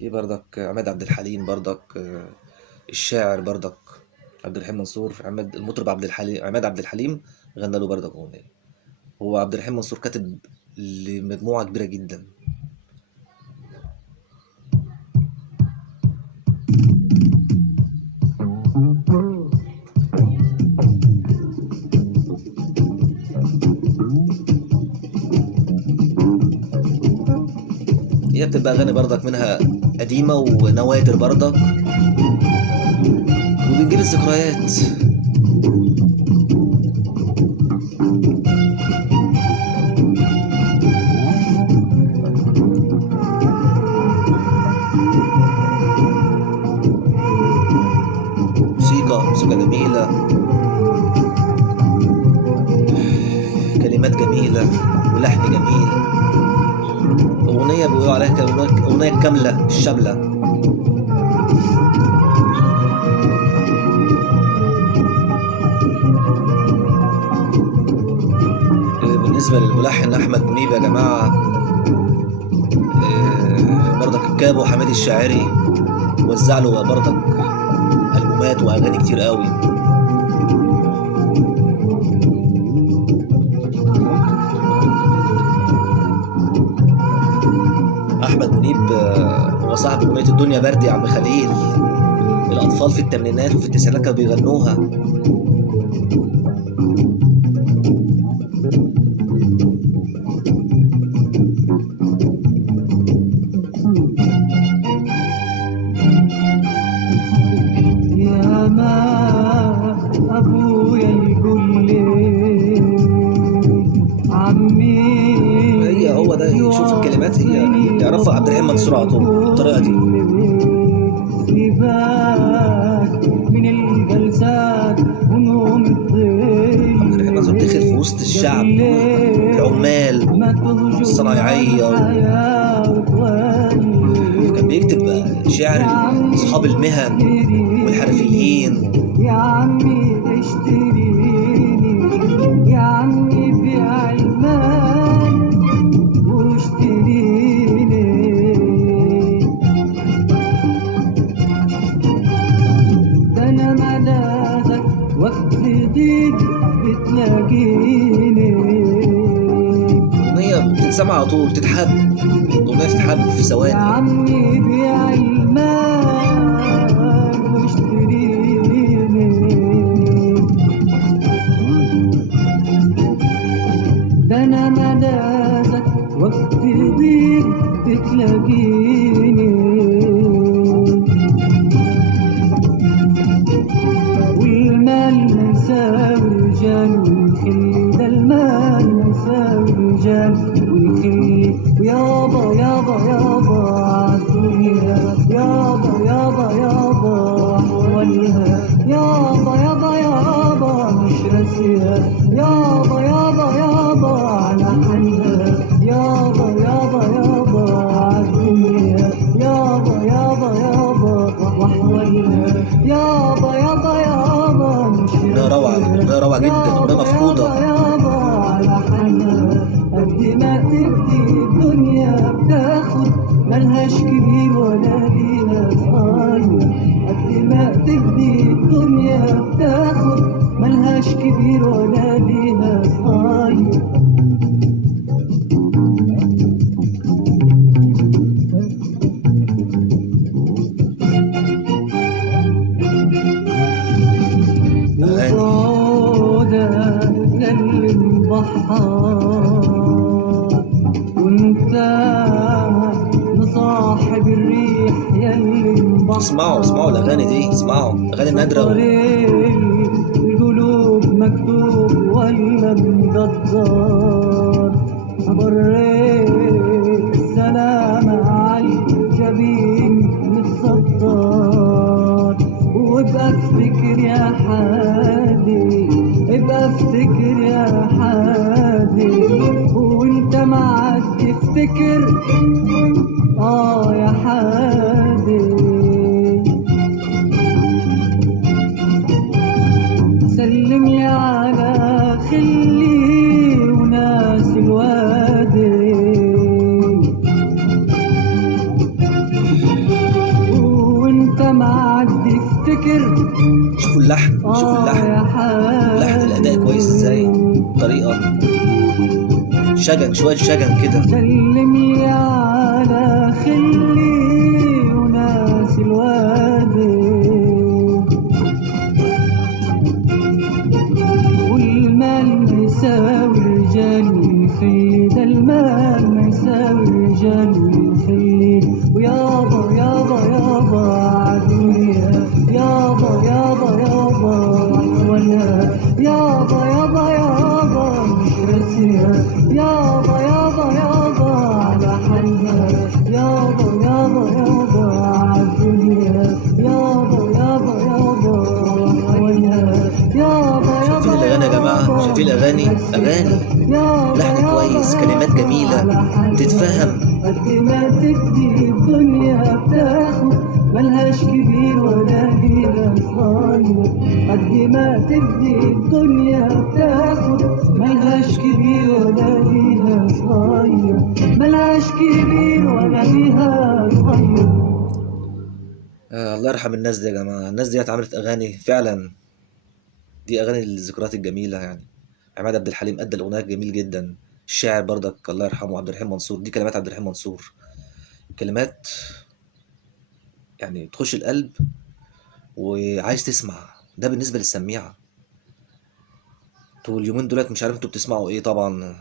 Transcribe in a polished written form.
في برضك عماد عبد الحليم برضك، الشاعر برضك عبد الحليم منصور. المطرب عبد الحليم، عماد عبد الحليم غنى له برضك أغنية. هو عبد الحليم منصور كاتب لمجموعة كبيرة جدا. هي بتبقى أغاني برضك منها قديمة ونوادر برضك، وبنجيب الذكريات. موسيقى جميلة، كلمات جميلة ولحن جميل. أغنية بيقولوا عليها أغنية كاملة الشاملة. بالنسبة للملحن أحمد منيب يا جماعة، برضك الكابو حميد الشاعري وزع له برضك ألبومات وأغاني كتير قوي. أحمد منيب هو صاحب أغنية الدنيا برد يا عم خليل. الأطفال في الثمانينات وفي التسعينات كانوا بيغنوها. يا ما أبويا يقول لي عمي، هو ده يشوف الكلمات هي يعرفها عبد الحليم منصور على طول بالطريقة دي. سيبك من الجلسات ونوم الطير. عبد الحليم منصور دخل في وسط الشعب، العمال، الصنايعية، كان بيكتب شعر أصحاب المهن والحرفيين. يا عمي اشتريني، يا عمي بيع المال واشتريني. ده انا ملاذك وقت جديد بتلاقيني. أغنية بتتسمع على طول، تتحب، أغنية تتحب في يا ثواني. عمي بيع المال واشتريني. ده انا ملاذك وقت ضيق بتلاقيني. والمال مساوي رجال والخل، ده المال مساوي رجال والخل. يابا يابا يابا عالدنيا، يابا يابا يابا حولها، يابا يابا يابا مش راسيها، يابا يابا يابا على حالها، يابا يابا يابا عالدنيا، يابا يابا يابا وحولها، يابا يابا يابا مش أغنية روعة، أغنية روعة جدا، أغنية مفقودة. يابا على حالها. قد ما تدي الدنيا بتاخد، ملهاش كبير ولا ليها صغير. قد ما تدي الدنيا بتاخد، ملهاش كبير ولا ليها صغير. وسعودة للي مضحى، وانت مصاحب الريح يلي مضحى. اسمعوا الأغاني دي، اسمعوا أغاني نادرة القلوب مكتوب ولا مقدر. بريت السلامة عالجبين متسطر. وابقى افتكر يا حادي، ابقى افتكر يا حادي، وانت معاك تفتكر يا حادي. سلم لي على خلي وناس الوادي. شوفوا اللحن، شوفوا اللحن، اللحن الأداء كويس ازاي، طريقة شجن، شوية شجن كده. سلم لي على خلي وناس الوادي، والمال ما يساوي رجال الخلي، ده المال ما يساوي رجال الخلي. ويابا يابا يابا عالدنيا، يابا يابا يابا عالولها، يابا يابا يابا مش راسيها، يابا يابا يابا على حالها، يابا يابا يابا عالدنيا، يابا يابا يابا عالولها، يابا شايفين الأغاني يا جماعة؟ شايفين الأغاني؟ أغاني لحن كويس، كلمات جميلة تتفهم. قد ما تدي الدنيا بتاخد، ملهاش كبير ولا ليها صغير. قد ما تدي الدنيا بتاخد، ملهاش كبير ولا ليها صغير، ملهاش كبير ولا ليها صغير. الله يرحم الناس دي يا جماعة، الناس دي عملت أغاني فعلا، دي أغاني الذكريات الجميلة يعني. عماد عبد الحليم أدى الأغنية جميل جدا. الشاعر برضك الله يرحمه عبد الرحيم منصور، دي كلمات عبد الرحيم منصور، كلمات يعني تخش القلب وعايز تسمع. ده بالنسبة للسميعة. انتوا اليومين دولت مش عارف انتوا بتسمعوا ايه طبعا،